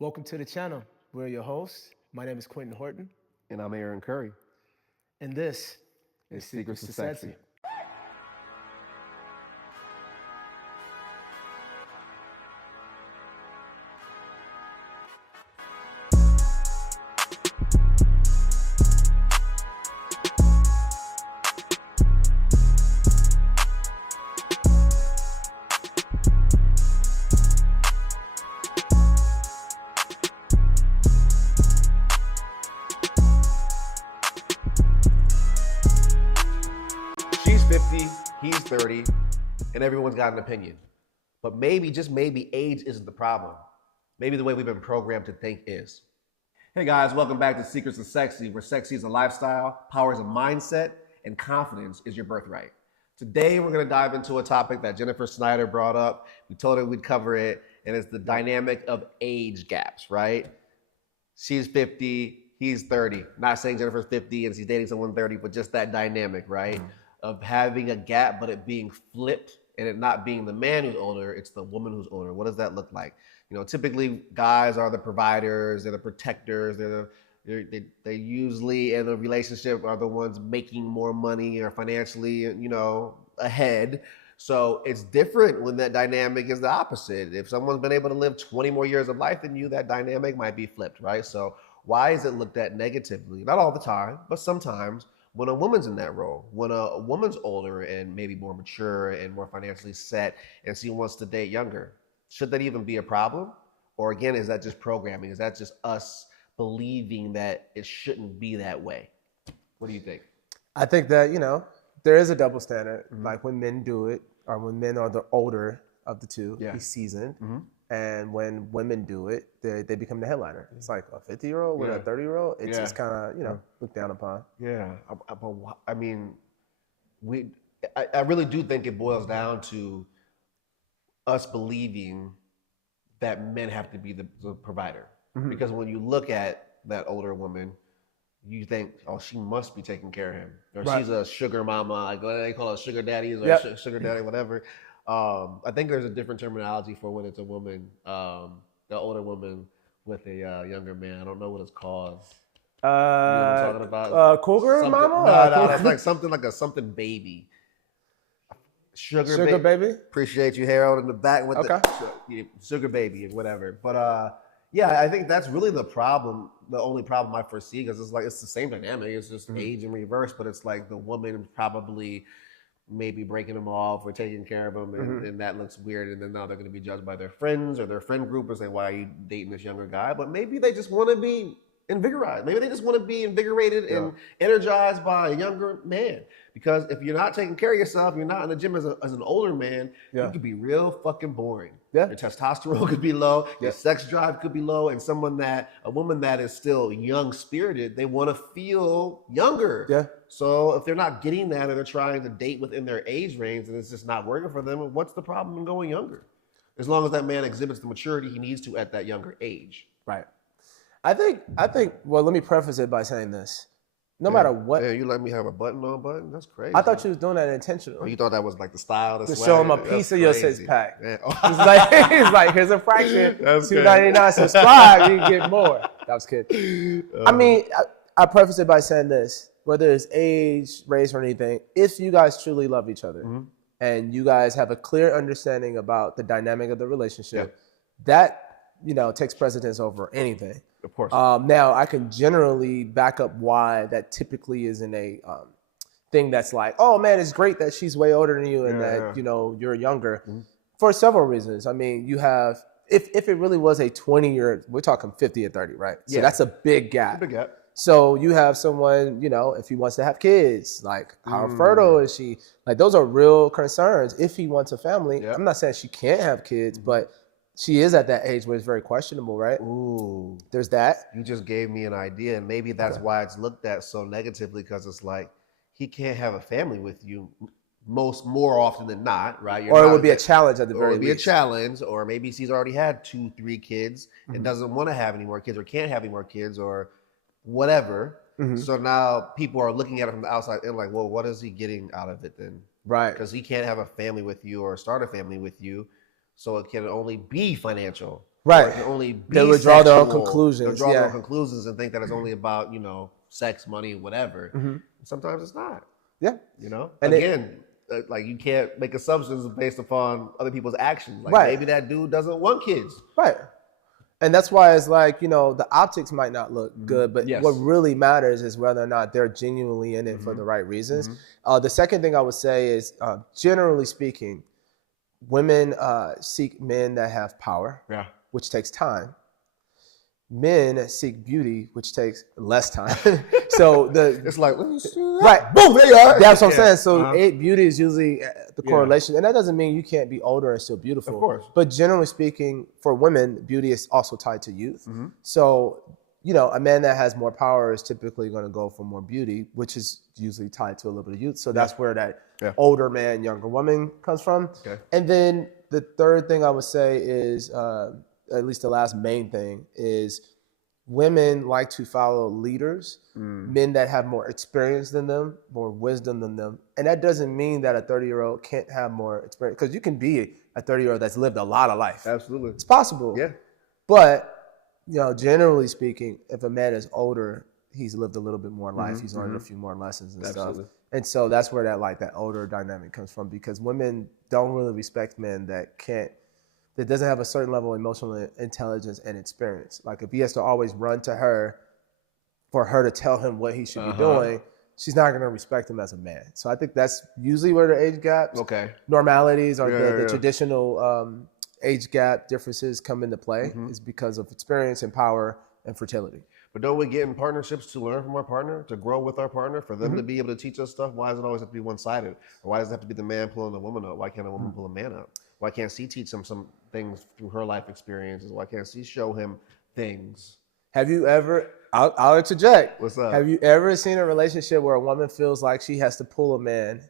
Welcome to the channel. We're your hosts. My name is Quentin Horton, And I'm Aaron Curry. and this is It's Secrets of Sexy. She's 50, he's 30, and everyone's got an opinion. But maybe, just maybe, age isn't the problem. Maybe the way we've been programmed to think is. Hey guys, welcome back to Secrets of Sexy, where sexy is a lifestyle, power is a mindset, and confidence is your birthright. Today, we're going to dive into a topic that Jennifer Snyder brought up. We told her we'd cover it, and it's the dynamic of age gaps, right? She's 50, he's 30. Not saying Jennifer's 50 and she's dating someone 30, but just that dynamic, right? Of having a gap, but it being flipped and it not being the man who's older, it's the woman who's older. What does that look like? You know, typically guys are the providers, they're the protectors, they usually in a relationship are the ones making more money or financially, you know, ahead. So it's different when that dynamic is the opposite. If someone's been able to live 20 more years of life than you, that dynamic might be flipped, right? So why is it looked at negatively? Not all the time, but sometimes when a woman's in that role, when a woman's older and maybe more mature and more financially set and she wants to date younger, should that even be a problem? Or again, is that just programming? Is that just us believing that it shouldn't be that way? What do you think? I think that, there is a double standard. Like when men do it, or when men are the older of the two, he's seasoned. And when women do it, they become the headliner. It's like a 50-year-old with a 30-year-old. It's just kind of, looked down upon. Yeah, I mean, I really do think it boils down to us believing that men have to be the provider. Because when you look at that older woman, you think, oh, she must be taking care of him. Or she's a sugar mama, like what they call it, sugar daddies or sugar daddy, whatever. I think there's a different terminology for when it's a woman, the older woman with a younger man. I don't know what it's called. You know what I'm talking about? Cougar something, mama? No, it's like something baby. Sugar baby? Appreciate you, Harold, in the back with the sugar baby and whatever. But yeah, I think that's really the problem. The only problem I foresee, because it's the same dynamic. It's just age in reverse, but it's like the woman probably maybe breaking them off or taking care of them, and that looks weird. And then now they're going to be judged by their friends or their friend group and say, "Why are you dating this younger guy?" But maybe they just want to be invigorated. Maybe they just want to be invigorated and energized by a younger man. Because if you're not taking care of yourself, you're not in the gym as an older man, you could be real fucking boring. Your testosterone could be low, your sex drive could be low, and a woman that is still young spirited, they want to feel younger. So if they're not getting that, or they're trying to date within their age range and it's just not working for them, what's the problem in going younger? As long as that man exhibits the maturity he needs to at that younger age. Right. I think, well, let me preface it by saying this. No matter what. Yeah, you let me have a button-on button? That's crazy. I thought you was doing that intentionally. Oh, you thought that was like the style? To show him a piece of your six-pack. Yeah. It's like, here's a fraction, $2.99, subscribe, you can get more. That was kidding. I mean, I preface it by saying this. Whether it's age, race, or anything, if you guys truly love each other and you guys have a clear understanding about the dynamic of the relationship, that, takes precedence over anything. Of course. Now, I can generally back up why that typically isn't a thing that's like, oh man, it's great that she's way older than you and that, you're younger, for several reasons. I mean, you have, if it really was a 20-year, we're talking 50 or 30, right? So that's a big gap. A big gap. So you have someone, if he wants to have kids, like how fertile is she? Like those are real concerns. If he wants a family, I'm not saying she can't have kids, but she is at that age where it's very questionable, right? Ooh. There's that. You just gave me an idea, and maybe that's why it's looked at so negatively, because it's like, he can't have a family with you more often than not, right? Or it would be a challenge at the very least. Or it would be a challenge, or maybe she's already had 2-3 kids and doesn't want to have any more kids or can't have any more kids or whatever. So now people are looking at it from the outside and like, well, what is he getting out of it then? Right. Because he can't have a family with you or start a family with you. So it can only be financial. Right. Or only be they would draw their own sexual. conclusions. They'll draw their own conclusions and think that it's only about, sex, money, whatever. Mm-hmm. Sometimes it's not. Yeah. And again, like you can't make assumptions based upon other people's actions. Like maybe that dude doesn't want kids. Right. And that's why it's like, the optics might not look good, but what really matters is whether or not they're genuinely in it for the right reasons. The second thing I would say is, generally speaking, women seek men that have power, which takes time. Men seek beauty, which takes less time. So it's like, let me see that. Right, boom, there you are. That's what I'm saying. So beauty is usually the correlation, and that doesn't mean you can't be older and still beautiful. Of course. But generally speaking, for women, beauty is also tied to youth. So a man that has more power is typically going to go for more beauty, which is usually tied to a little bit of youth. So that's where that older man, younger woman comes from. Okay. And then the third thing I would say is, at least the last main thing, is women like to follow leaders, men that have more experience than them, more wisdom than them. And that doesn't mean that a 30-year-old can't have more experience, because you can be a 30-year-old that's lived a lot of life. Absolutely. It's possible. Yeah. But, generally speaking, if a man is older, he's lived a little bit more life. He's learned a few more lessons and stuff. And so that's where that older dynamic comes from, because women don't really respect men that doesn't have a certain level of emotional intelligence and experience. Like if he has to always run to her for her to tell him what he should be doing, she's not going to respect him as a man. So I think that's usually where the age gaps, normalities, or the traditional age gap differences come into play, is because of experience and power and fertility. But don't we get in partnerships to learn from our partner, to grow with our partner, for them to be able to teach us stuff? Why does it always have to be one-sided? Or why does it have to be the man pulling the woman up? Why can't a woman pull a man up? Why can't she teach him some things through her life experiences? Why can't she show him things? Have you ever, I'll interject. What's up? Have you ever seen a relationship where a woman feels like she has to pull a man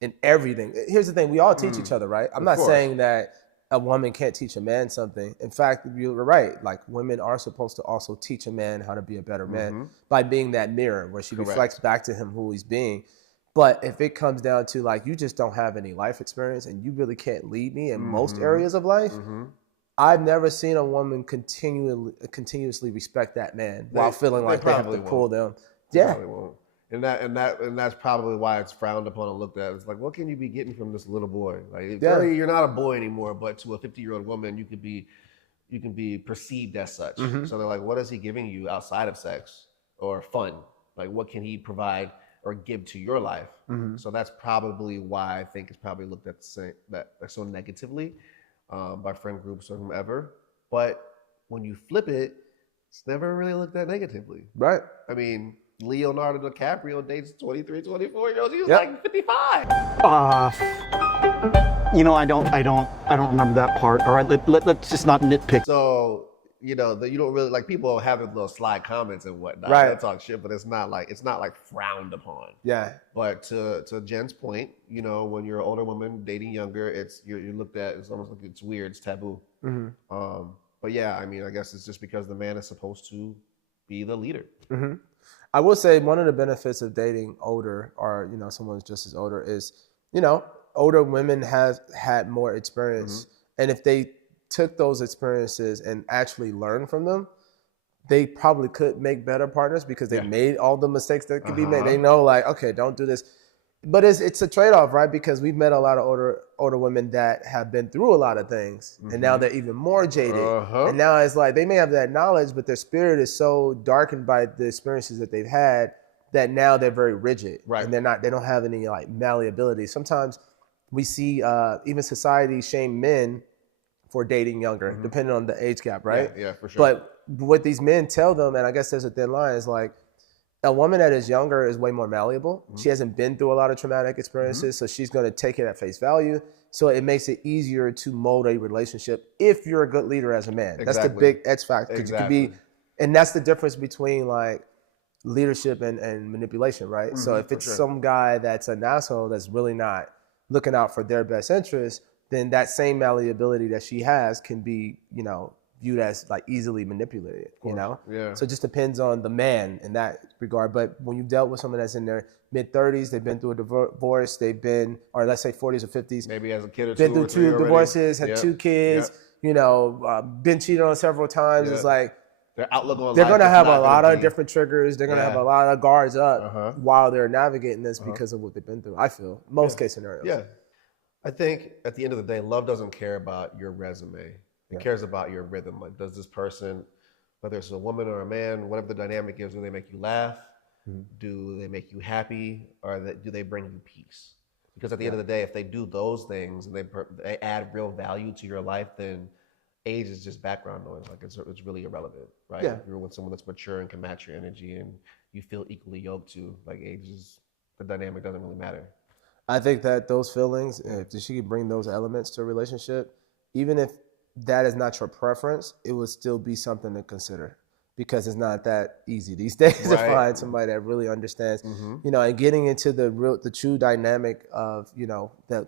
in everything? Here's the thing, we all teach each other, right? I'm not saying that a woman can't teach a man something. In fact, you're right. Like women are supposed to also teach a man how to be a better man by being that mirror where she reflects back to him who he's being. But if it comes down to like, you just don't have any life experience and you really can't lead me in most areas of life, I've never seen a woman continuously respect that man while feeling like they have to pull them. Probably won't. And that's probably why it's frowned upon and looked at. It's like, what can you be getting from this little boy? Like, you're not a boy anymore, but to a 50-year-old woman, you can be perceived as such. So they're like, what is he giving you outside of sex or fun? Like, what can he provide or give to your life? So that's probably why I think it's probably looked at that so negatively by friend groups or whomever. But when you flip it, it's never really looked at negatively. Right. I mean, Leonardo DiCaprio dates 23, 24-year-olds. He was like 55. I don't remember that part. All right, let's just not nitpick. So, you don't really, like, people have little sly comments and whatnot. Right. They talk shit, but it's not like frowned upon. Yeah. But to Jen's point, when you're an older woman dating younger, you're looked at, it's almost like it's weird, it's taboo. But yeah, I mean, I guess it's just because the man is supposed to be the leader. I will say one of the benefits of dating older, or someone who's just as older, is older women have had more experience, and if they took those experiences and actually learned from them, they probably could make better partners because they made all the mistakes that could be made. They know, like, okay, don't do this. But it's a trade-off, right? Because we've met a lot of older women that have been through a lot of things, and now they're even more jaded. And now it's like they may have that knowledge, but their spirit is so darkened by the experiences that they've had that now they're very rigid, right? And they don't have any like malleability. Sometimes we see even society shame men for dating younger, depending on the age gap, right? Yeah, for sure. But what these men tell them, and I guess there's a thin line, is like, a woman that is younger is way more malleable. She hasn't been through a lot of traumatic experiences, so she's going to take it at face value. So it makes it easier to mold a relationship if you're a good leader as a man. That's the big X factor. Exactly. You could be, and that's the difference between like leadership and manipulation, right? So if it's some guy that's an asshole that's really not looking out for their best interest, then that same malleability that she has can be, viewed as like easily manipulated, Yeah. So it just depends on the man in that regard. But when you've dealt with someone that's in their mid-30s, they've been through a divorce, they've been, or let's say 40s or 50s, maybe as a kid or been two, through two divorces, had Yep. 2 kids, been cheated on several times. It's like their outlook on they're life going to is have a not lot gonna of be- different triggers. They're going to have a lot of guards up while they're navigating this Uh-huh. because of what they've been through. I feel most case scenarios. Yeah. I think at the end of the day, love doesn't care about your resume. It cares about your rhythm. Like, does this person, whether it's a woman or a man, whatever the dynamic is, do they make you laugh? Do they make you happy? Or do they bring you peace? Because at the end of the day, if they do those things and they add real value to your life, then age is just background noise. Like it's really irrelevant, right? Yeah. If you're with someone that's mature and can match your energy and you feel equally yoked to, like age is, the dynamic doesn't really matter. I think that those feelings, if she could bring those elements to a relationship, even if that is not your preference, it would still be something to consider because it's not that easy these days to find somebody that really understands, and getting into the true dynamic of,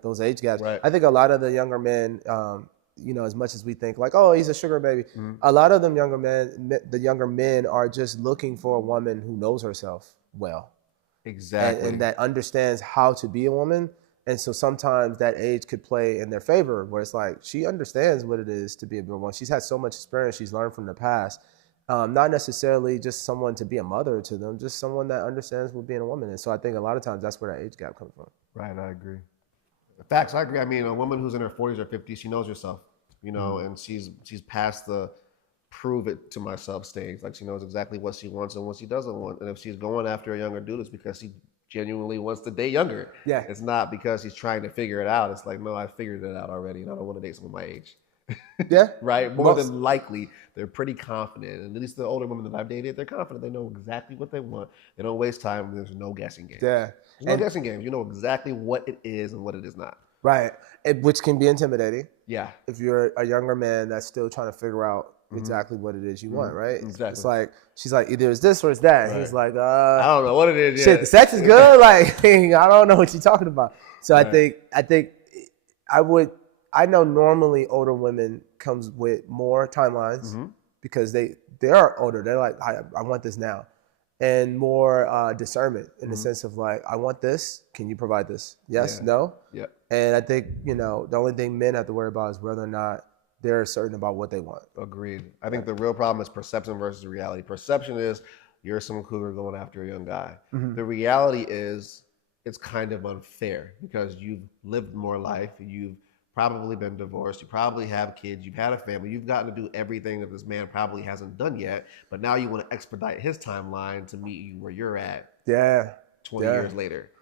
those age gaps. Right. I think a lot of the younger men, as much as we think like, oh, he's a sugar baby, a lot of them the younger men are just looking for a woman who knows herself well. Exactly. And that understands how to be a woman. And so sometimes that age could play in their favor, where it's like she understands what it is to be a woman. She's had so much experience she's learned from the past. Not necessarily just someone to be a mother to them, just someone that understands what being a woman is. So I think a lot of times that's where that age gap comes from. Right, I agree. Facts, I agree. I mean, a woman who's in her 40s or 50s, she knows herself, and she's past the prove it to myself stage. Like she knows exactly what she wants and what she doesn't want. And if she's going after a younger dude, it's because she genuinely wants to date younger. Yeah. It's not because he's trying to figure it out. It's like, no, I figured it out already and I don't want to date someone my age. Yeah. Right? More than likely, they're pretty confident. And at least the older women that I've dated, they're confident. They know exactly what they want. They don't waste time. There's no guessing games. Yeah. There's no guessing games. You know exactly what it is and what it is not. Right. Which can be intimidating. Yeah. If you're a younger man that's still trying to figure out exactly what it is you want, right? Exactly. It's like, she's like, either it's this or it's that. Right. He's like, I don't know what it is. Shit, the sex is good. Like, I don't know what you're talking about. So I think I know normally older women comes with more timelines because they are older. They're like, I want this now. And more discernment in the sense of like, I want this. Can you provide this? Yes, no? Yeah. And I think, the only thing men have to worry about is whether or not they're certain about what they want. Agreed. I think the real problem is perception versus reality. Perception is you're some cougar going after a young guy. The reality is it's kind of unfair because you've lived more life. You've probably been divorced. You probably have kids. You've had a family. You've gotten to do everything that this man probably hasn't done yet. But now you want to expedite his timeline to meet you where you're at 20 years later.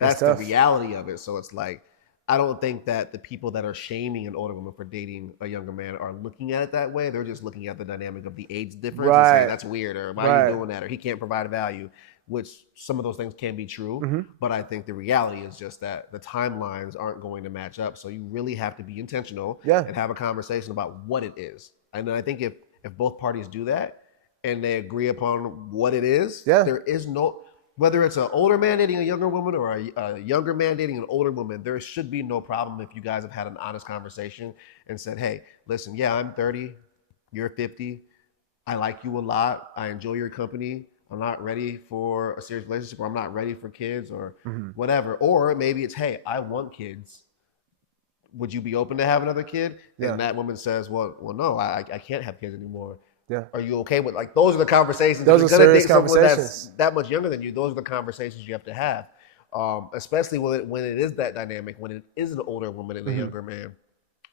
That's the reality of it. So it's like, I don't think that the people that are shaming an older woman for dating a younger man are looking at it that way. They're just looking at the dynamic of the age difference and saying that's weird, or why are you doing that, or he can't provide value, which some of those things can be true. But I think the reality is just that the timelines aren't going to match up. So you really have to be intentional and have a conversation about what it is. And I think if both parties do that and they agree upon what it is, there is no... Whether it's an older man dating a younger woman or a younger man dating an older woman, there should be no problem if you guys have had an honest conversation and said, hey, listen, I'm 30, you're 50. I like you a lot. I enjoy your company. I'm not ready for a serious relationship, or I'm not ready for kids, or whatever. Or maybe it's, hey, I want kids. Would you be open to have another kid? And that woman says, well, no, I can't have kids anymore. Yeah. Are you okay with, like, those are the conversations. Those are serious conversations. That's that much younger than you. Those are the conversations you have to have, especially when it is that dynamic. When it is an older woman and a younger man.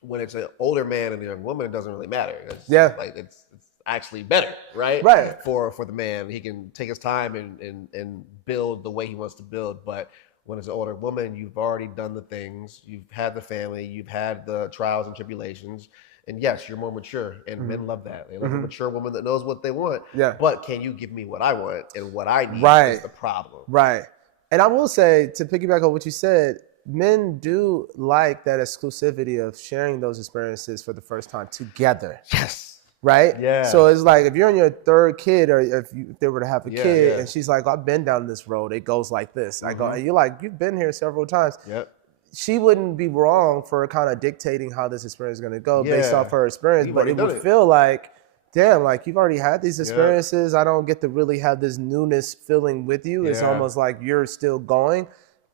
When it's an older man and a young woman, it doesn't really matter. It's actually better, right? Right. For the man, he can take his time and build the way he wants to build. But when it's an older woman, you've already done the things. You've had the family. You've had the trials and tribulations. And yes, you're more mature, and men love that. They love a mature woman that knows what they want. Yeah. But can you give me what I want and what I need is the problem. Right. And I will say, to piggyback on what you said, men do like that exclusivity of sharing those experiences for the first time together. Yes. Right? Yeah. So it's like if you're on your third kid, or if they were to have a kid, and she's like, I've been down this road, it goes like this. I go, and you're like, you've been here several times. Yep. She wouldn't be wrong for kind of dictating how this experience is going to go based off her experience, but it would feel like, damn, like you've already had these experiences. I don't get to really have this newness feeling with you. It's almost like you're still going.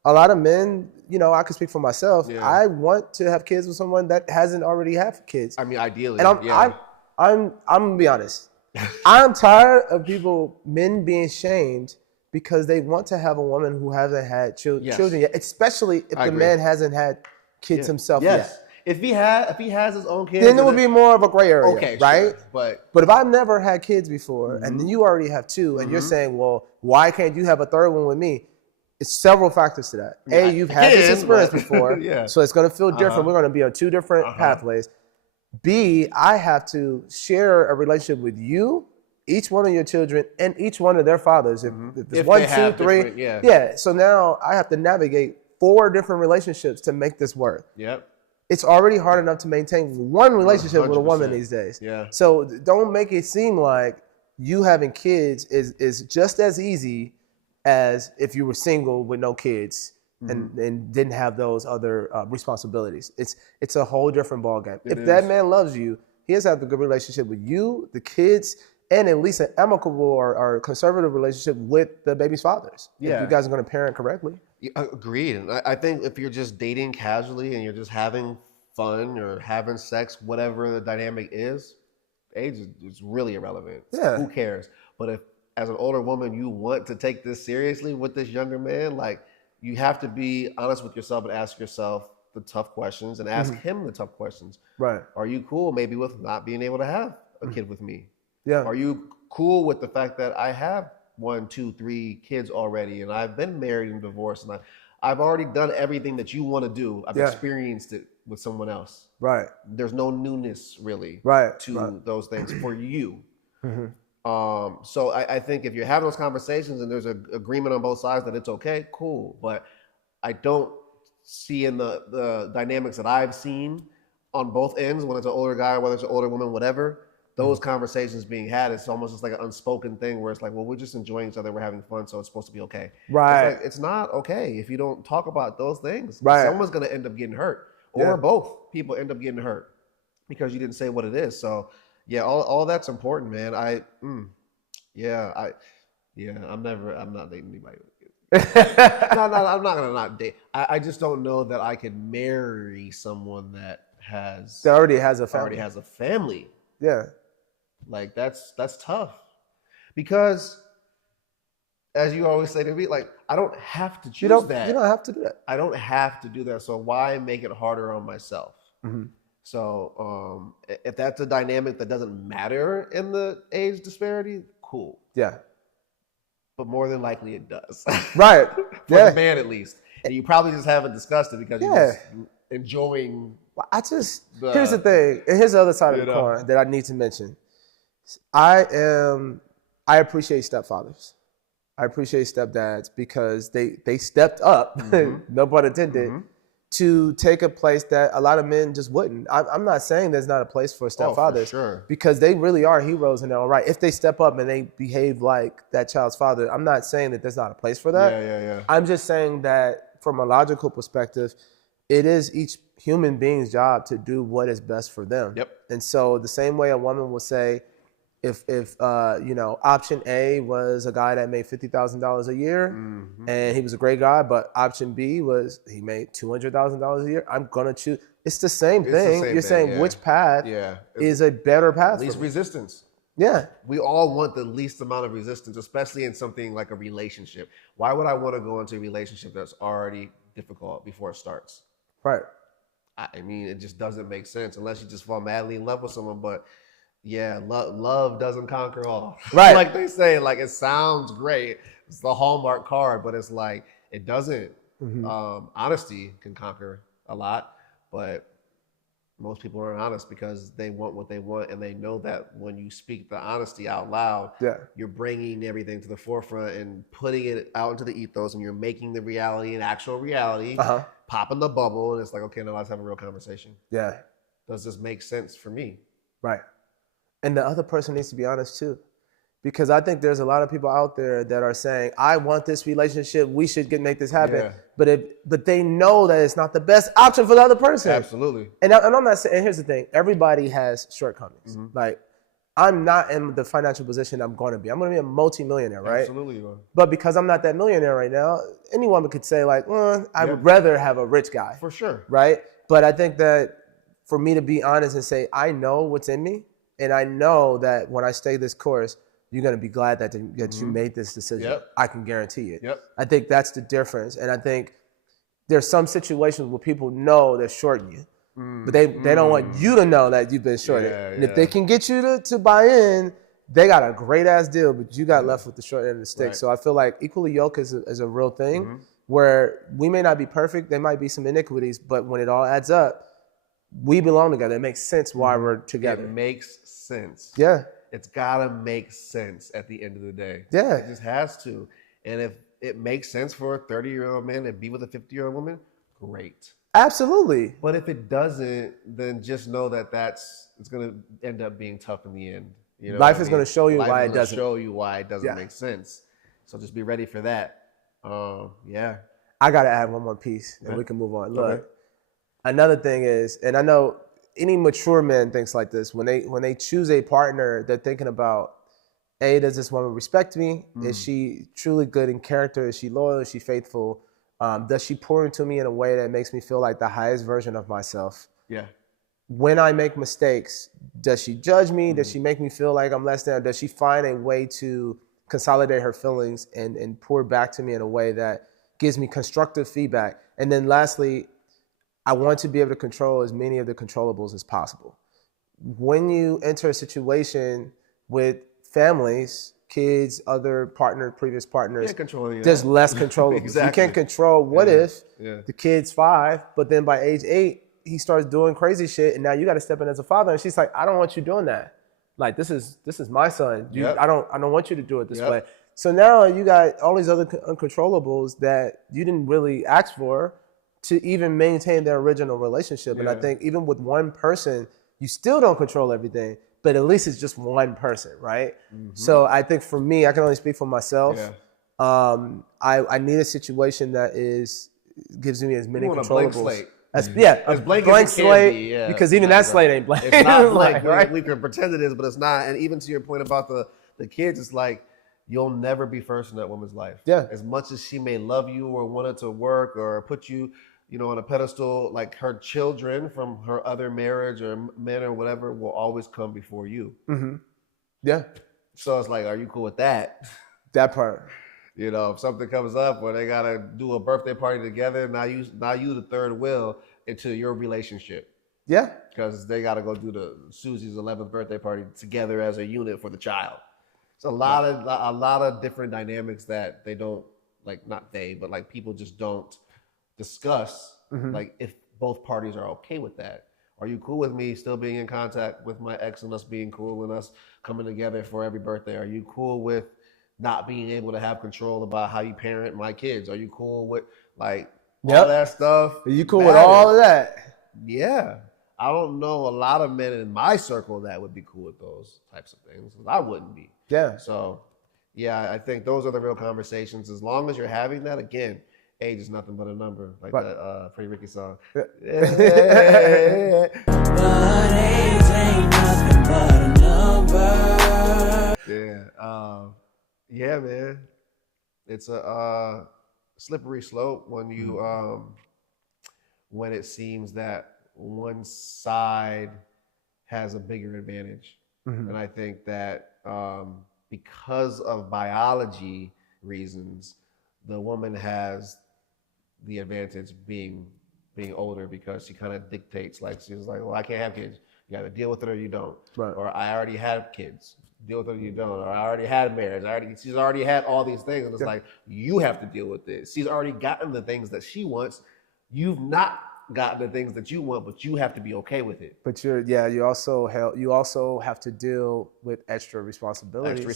a lot of men, you know, I can speak for myself. Yeah. I want to have kids with someone that hasn't already had kids. I mean, ideally, And I'm gonna be honest. I'm tired of men being shamed because they want to have a woman who hasn't had children yet, especially if the man hasn't had kids himself yet. If he has his own kids, then it would be more of a gray area, okay, right? Sure. But if I've never had kids before, and then you already have two, and you're saying, well, why can't you have a third one with me? It's several factors to that. A, you've had this experience before, so it's going to feel different. We're going to be on two different pathways. B, I have to share a relationship with you, each one of your children, and each one of their fathers. If it's 1, 2, 3, so now I have to navigate 4 different relationships to make this work. Yep. It's already hard enough to maintain one relationship 100%. With a woman these days. Yeah. So don't make it seem like you having kids is just as easy as if you were single with no kids and didn't have those other responsibilities. It's a whole different ballgame. If that man loves you, he has to have a good relationship with you, the kids, and at least an amicable or conservative relationship with the baby's fathers. Yeah. If you guys are going to parent correctly. Agreed. And I think if you're just dating casually and you're just having fun or having sex, whatever the dynamic is, age is really irrelevant. Yeah. Who cares? But if, as an older woman, you want to take this seriously with this younger man, like, you have to be honest with yourself and ask yourself the tough questions and ask him the tough questions. Right. Are you cool maybe with not being able to have a kid with me? Yeah. Are you cool with the fact that I have 1, 2, 3 kids already, and I've been married and divorced, and I've already done everything that you want to do. I've experienced it with someone else. Right. There's no newness really to those things for you. So I think if you're having those conversations and there's an agreement on both sides that it's okay, cool. But I don't see in the dynamics that I've seen on both ends, when it's an older guy, whether it's an older woman, whatever, those conversations being had, it's almost just like an unspoken thing where it's like, well, we're just enjoying each other, we're having fun, so it's supposed to be okay. Right. It's like, it's not okay if you don't talk about those things. Right. Someone's going to end up getting hurt, or both people end up getting hurt because you didn't say what it is. So yeah, all that's important, man. I'm not dating anybody with kids. No, I'm not gonna not date. I just don't know that I could marry someone that already has a family. Yeah. Like that's tough. Because as you always say to me, like, I don't have to choose that. You don't have to do that. I don't have to do that. So why make it harder on myself? So if that's a dynamic that doesn't matter in the age disparity, cool. Yeah. But more than likely it does. Right. For the man at least. And you probably just haven't discussed it because you're just enjoying. Well, here's the thing, and here's the other side of the coin that I need to mention. I appreciate stepfathers. I appreciate stepdads because they stepped up, no pun intended, to take a place that a lot of men just wouldn't. I'm not saying there's not a place for stepfathers, because they really are heroes in their own right. If they step up and they behave like that child's father, I'm not saying that there's not a place for that. Yeah. I'm just saying that from a logical perspective, it is each human being's job to do what is best for them. Yep. And so the same way a woman will say, if option A was a guy that made $50,000 a year and he was a great guy, but option B was he made $200,000 a year, I'm gonna choose. It's the same thing. You're saying which path is a better path. Least resistance. Yeah. We all want the least amount of resistance, especially in something like a relationship. Why would I want to go into a relationship that's already difficult before it starts? Right. I mean, it just doesn't make sense unless you just fall madly in love with someone. But yeah, love doesn't conquer all. Right. Like they say, like, it sounds great. It's the Hallmark card, but it's like, it doesn't. Honesty can conquer a lot, but most people aren't honest because they want what they want, and they know that when you speak the honesty out loud, you're bringing everything to the forefront and putting it out into the ethos, and you're making the reality an actual reality, popping the bubble, and it's like, okay, now let's have a real conversation. Yeah. Does this make sense for me? Right. And the other person needs to be honest too. Because I think there's a lot of people out there that are saying, I want this relationship, we should make this happen. Yeah. But they know that it's not the best option for the other person. Absolutely. And I'm not saying, and here's the thing, everybody has shortcomings. Like, I'm not in the financial position I'm going to be. I'm going to be a multi-millionaire, right? Absolutely, you are. But because I'm not that millionaire right now, any woman could say like, I would rather have a rich guy. For sure. Right? But I think that for me to be honest and say, I know what's in me, and I know that when I stay this course, you're going to be glad that you made this decision. Yep. I can guarantee it. Yep. I think that's the difference. And I think there's some situations where people know they're shorting you. But they don't want you to know that you've been shorted. And if they can get you to buy in, they got a great ass deal, but you got left with the short end of the stick. Right. So I feel like equally yoked is a real thing where we may not be perfect. There might be some iniquities, but when it all adds up, we belong together. It makes sense why we're together. It makes sense. Yeah. It's gotta make sense at the end of the day. Yeah. It just has to. And if it makes sense for a 30-year-old man to be with a 50-year-old woman, great. Absolutely. But if it doesn't, then just know that it's going to end up being tough in the end. You know, life is going to show you why it doesn't. Life is going to show you why it doesn't make sense. So just be ready for that. Yeah. I got to add one more piece and we can move on. Look, another thing is, and I know any mature man thinks like this, when they choose a partner, they're thinking about, A, does this woman respect me? Is she truly good in character? Is she loyal? Is she faithful? Does she pour into me in a way that makes me feel like the highest version of myself? Yeah. When I make mistakes, does she judge me? Does she make me feel like I'm less than? Does she find a way to consolidate her feelings and pour back to me in a way that gives me constructive feedback? And then lastly, I want to be able to control as many of the controllables as possible. When you enter a situation with families, kids, other previous partners, there's less controllables. Exactly. You can't control what if the kid's 5, but then by age 8, he starts doing crazy shit, and now you got to step in as a father. And she's like, I don't want you doing that. Like, this is my son. I don't want you to do it this way. So now you got all these other uncontrollables that you didn't really ask for to even maintain their original relationship. And I think even with one person, you still don't control everything, but at least it's just one person, right? So I think for me, I can only speak for myself. I need a situation that gives me as many controllables. As blank slate, because even that slate ain't blank. It's not blank, right? We can pretend it is, but it's not. And even to your point about the kids, it's like, you'll never be first in that woman's life. Yeah. As much as she may love you or want it to work or put you, on a pedestal, like her children from her other marriage or men or whatever will always come before you. Yeah. So it's like, are you cool with that? That part. If something comes up where they gotta do a birthday party together, now you the third wheel into your relationship. Yeah. Because they gotta go do the Susie's 11th birthday party together as a unit for the child. It's a lot of different dynamics that they don't but people just don't discuss. Like, if both parties are okay with that. Are you cool with me still being in contact with my ex and us being cool and us coming together for every birthday? Are you cool with not being able to have control about how you parent my kids? Are you cool with all that stuff? Are you cool with all of that? Yeah. I don't know a lot of men in my circle that would be cool with those types of things. I wouldn't be. Yeah. So, yeah, I think those are the real conversations. As long as you're having that, again, age is nothing but a number, like that Pretty Ricky song. But age ain't nothing but a number. Yeah, man. It's a slippery slope when you when it seems that one side has a bigger advantage. And I think that because of biology reasons, the woman has the advantage being older, because she kind of dictates, like, she's like, well, I can't have kids. You got to deal with it or you don't. Right. Or I already had kids. Deal with it or you don't. Or I already had marriage. She's already had all these things. And it's like, you have to deal with this. She's already gotten the things that she wants. You've not gotten the things that you want, but you have to be okay with it. But you also have to deal with extra responsibilities. We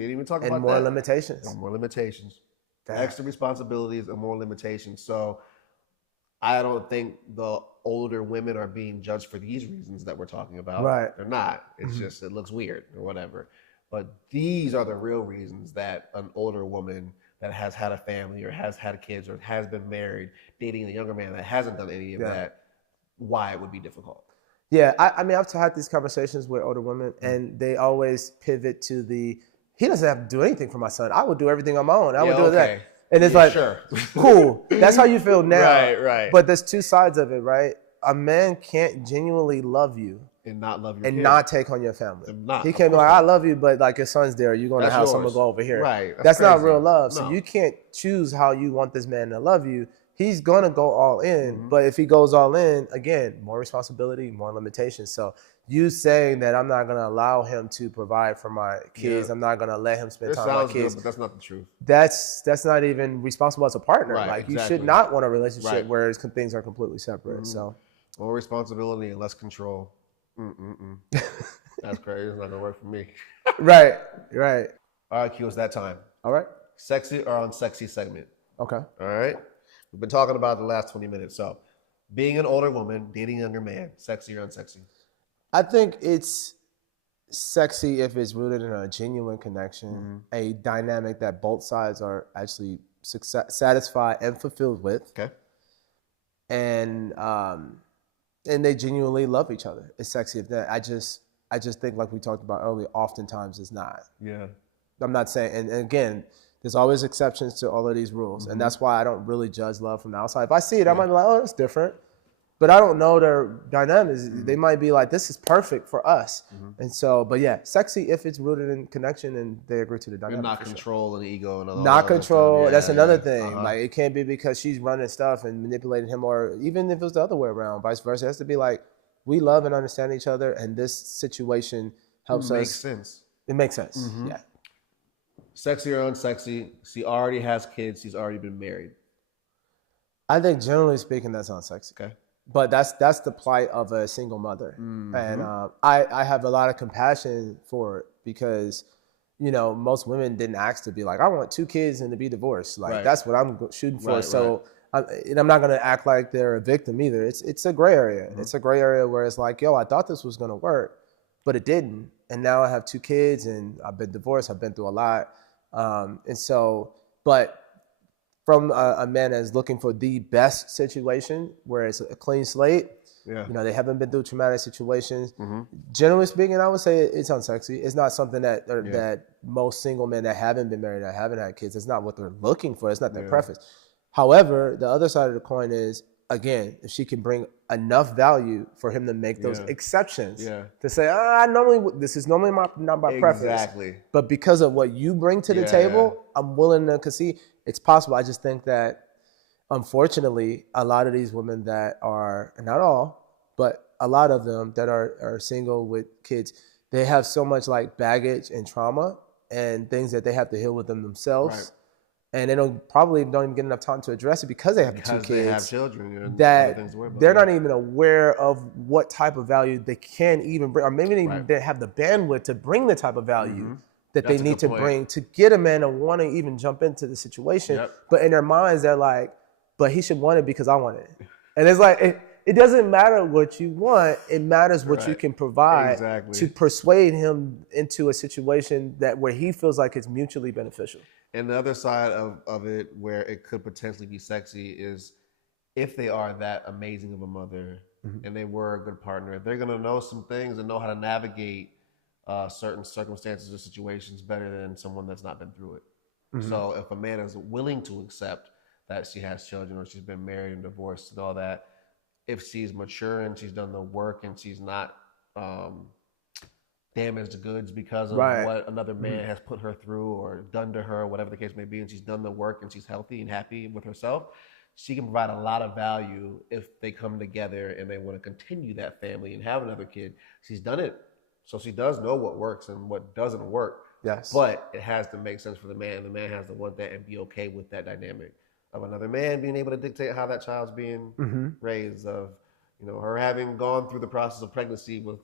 didn't even talk about that. And more limitations. And more limitations. Extra responsibilities and more limitations. So I don't think the older women are being judged for these reasons that we're talking about. Right. They're not. It's just, it looks weird or whatever. But these are the real reasons that an older woman that has had a family or has had kids or has been married, dating a younger man that hasn't done any of that, why it would be difficult. Yeah, I mean, I've had these conversations with older women, and they always pivot to he doesn't have to do anything for my son. I would do everything on my own. I would do that. And it's sure. Cool. That's how you feel now. Right. But there's two sides of it, right? A man can't genuinely love you and not love your and kid. Not take on your family. Not, he can't be like, I love you, but like your son's there. You're going to have someone go over here. Right. That's not real love. No. So you can't choose how you want this man to love you. He's going to go all in. But if he goes all in, again, more responsibility, more limitations. So you saying that I'm not going to allow him to provide for my kids. I'm not going to let him spend time with my kids. Good, but that's not the truth. That's not even responsible as a partner. Right, like you should not want a relationship where things are completely separate. So more responsibility and less control. That's crazy. It's not gonna work for me. Right. All right, Q, it's that time. All right. Sexy or unsexy segment. Okay. All right. We've been talking about the last 20 minutes. So, being an older woman, dating a younger man, sexy or unsexy? I think it's sexy if it's rooted in a genuine connection, a dynamic that both sides are actually satisfied and fulfilled with. Okay. And they genuinely love each other. It's sexy if that. I just think, like we talked about earlier, oftentimes it's not. Yeah. I'm not saying, and again, there's always exceptions to all of these rules. And that's why I don't really judge love from the outside. If I see it, I might be like, oh, it's different. But I don't know their dynamics. They might be like, this is perfect for us. And so, but yeah, sexy if it's rooted in connection and they agree to the dynamic. And not control and ego and all that. Not control. That's another thing. Like, it can't be because she's running stuff and manipulating him, or even if it was the other way around, vice versa. It has to be like, we love and understand each other, and this situation helps us. Makes sense. It makes sense. Yeah. Sexy or unsexy? She already has kids. She's already been married. I think generally speaking, that's unsexy. Okay. But that's the plight of a single mother. And I have a lot of compassion for it because, most women didn't ask to be like, I want 2 kids and to be divorced. Like, that's what I'm shooting for. So I'm not going to act like they're a victim either. It's a gray area. It's a gray area where it's like, yo, I thought this was going to work, but it didn't. And now I have 2 kids and I've been divorced. I've been through a lot. And so, but from a man that's looking for the best situation where it's a clean slate, they haven't been through traumatic situations. Generally speaking, I would say it's unsexy. It's not something that most single men that haven't been married, that haven't had kids, it's not what they're looking for. It's not their preference. However, the other side of the coin is, again, if she can bring enough value for him to make those exceptions, to say, this is normally not my preference. Exactly. But because of what you bring to the table, I'm willing to concede. It's possible. I just think that, unfortunately, a lot of these women that are, not all, but a lot of them that are single with kids, they have so much like baggage and trauma and things that they have to heal with themselves. Right. And they probably don't even get enough time to address it because they have 2 kids. They have children. That they're not even aware of what type of value they can even bring, or maybe they even have the bandwidth to bring the type of value that they need to bring to get a man to want to even jump into the situation. But in their minds, they're like, but he should want it because I want it. And it's like, it doesn't matter what you want. It matters what you can provide to persuade him into a situation where he feels like it's mutually beneficial. And the other side of it where it could potentially be sexy is if they are that amazing of a mother and they were a good partner, they're going to know some things and know how to navigate certain circumstances or situations better than someone that's not been through it. So if a man is willing to accept that she has children or she's been married and divorced and all that, if she's mature and she's done the work and she's not damaged goods because of what another man has put her through or done to her, whatever the case may be, and she's done the work and she's healthy and happy with herself, she can provide a lot of value if they come together and they want to continue that family and have another kid. She's done it. So she does know what works and what doesn't work. Yes. But it has to make sense for the man. The man has to want that and be okay with that dynamic of another man being able to dictate how that child's being raised, of her having gone through the process of pregnancy with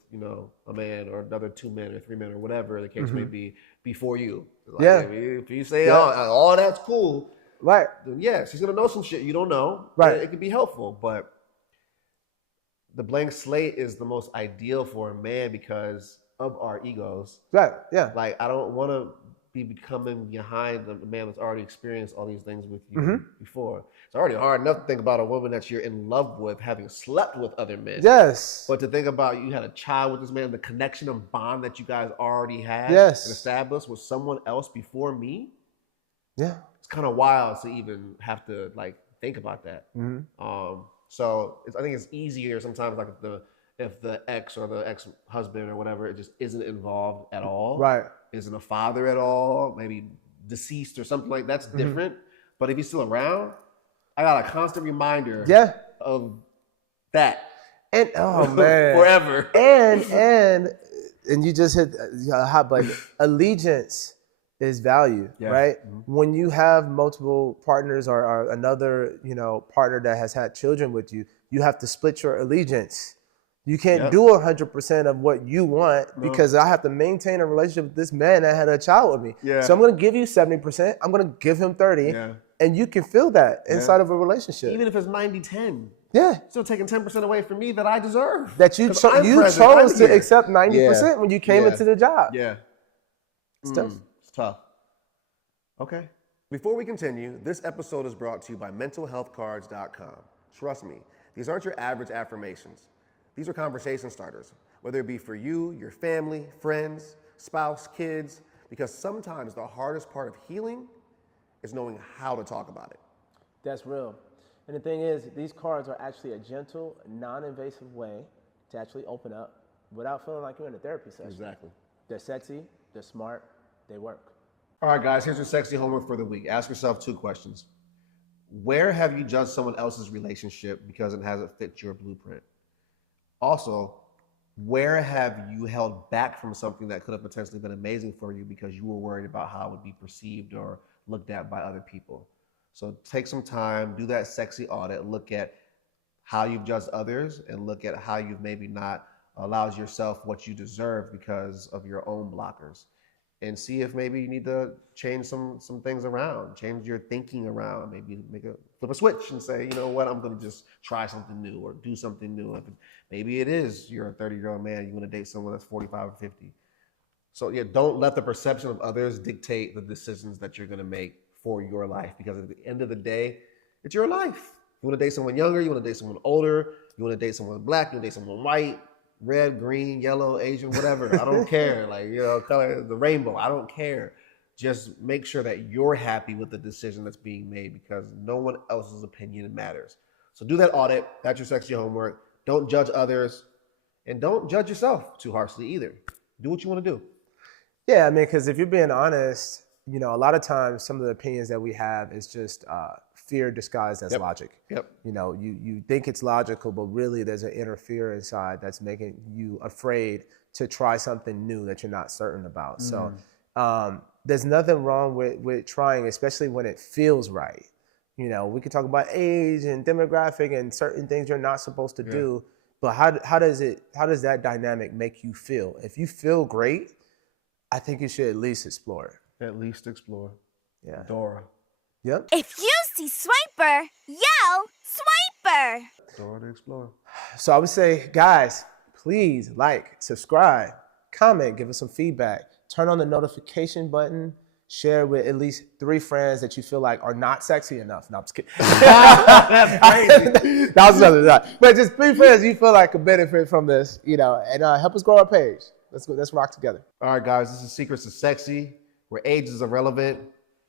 a man or another 2 men or 3 men or whatever the case may be before you. Like, if you say all that's cool, then she's gonna know some shit you don't know. It could be helpful, but the blank slate is the most ideal for a man because of our egos. Right. Yeah. Like, I don't want to be becoming behind the man that's already experienced all these things with you before. It's already hard enough to think about a woman that you're in love with having slept with other men. Yes. But to think about you had a child with this man, the connection and bond that you guys already had and established with someone else before me. Yeah. It's kind of wild to even have to like think about that. So I think it's easier sometimes, like if the ex or the ex-husband or whatever, it just isn't involved at all. Right. Isn't a father at all, maybe deceased or something like that's different. But if he's still around, I got a constant reminder of that. And oh man. Forever. And you just hit hot button. Allegiance is value, right? When you have multiple partners or another, partner that has had children with you, you have to split your allegiance. You can't do 100% of what you want because I have to maintain a relationship with this man that had a child with me. Yeah. So I'm going to give you 70%. I'm going to give him 30. Yeah. And you can feel that inside of a relationship. Even if it's 90-10. Yeah. Still taking 10% away from me that I deserve. That you chose to accept 90% when you came into the job. Yeah. It's tough. It's tough. Okay. Before we continue, this episode is brought to you by mentalhealthcards.com. Trust me, these aren't your average affirmations. These are conversation starters, whether it be for you, your family, friends, spouse, kids, because sometimes the hardest part of healing is knowing how to talk about it. That's real. And the thing is, these cards are actually a gentle, non-invasive way to actually open up without feeling like you're in a therapy session. Exactly. They're sexy, they're smart, they work. All right, guys, here's your sexy homework for the week. Ask yourself 2 questions. Where have you judged someone else's relationship because it hasn't fit your blueprint? Also, where have you held back from something that could have potentially been amazing for you because you were worried about how it would be perceived or looked at by other people? So take some time, do that sexy audit, look at how you've judged others and look at how you've maybe not allowed yourself what you deserve because of your own blockers. And see if maybe you need to change some things around, change your thinking around, maybe flip a switch and say, you know what, I'm gonna just try something new or do something new. Maybe it is you're a 30-year-old man, you wanna date someone that's 45 or 50. So yeah, don't let the perception of others dictate the decisions that you're gonna make for your life, because at the end of the day, it's your life. You wanna date someone younger, you wanna date someone older, you wanna date someone black, you wanna date someone white, red, green, yellow, Asian, whatever. I don't care. Color, the rainbow. I don't care. Just make sure that you're happy with the decision that's being made, because no one else's opinion matters. So do that audit. That's your sexy homework. Don't judge others, and don't judge yourself too harshly either. Do what you want to do. Yeah, I mean, because if you're being honest, a lot of times some of the opinions that we have is just fear disguised as logic. You think it's logical, but really there's an inner fear inside that's making you afraid to try something new that you're not certain about. So there's nothing wrong with trying, especially when it feels right. We can talk about age and demographic and certain things you're not supposed to do, but how does that dynamic make you feel? If you feel great, I think you should at least explore it. At least explore. Yeah. Dora. Yep. If you see Swiper, yell Swiper. Dora the Explorer. So I would say, guys, please like, subscribe, comment, give us some feedback, turn on the notification button, share with at least 3 friends that you feel like are not sexy enough. No, I'm just kidding. That's crazy. That was another time. But just 3 friends you feel like could benefit from this, and help us grow our page. Let's rock together. All right, guys, this is Secrets to Sexy, where age is irrelevant,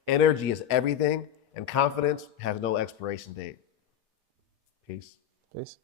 energy is everything, and confidence has no expiration date. Peace. Peace.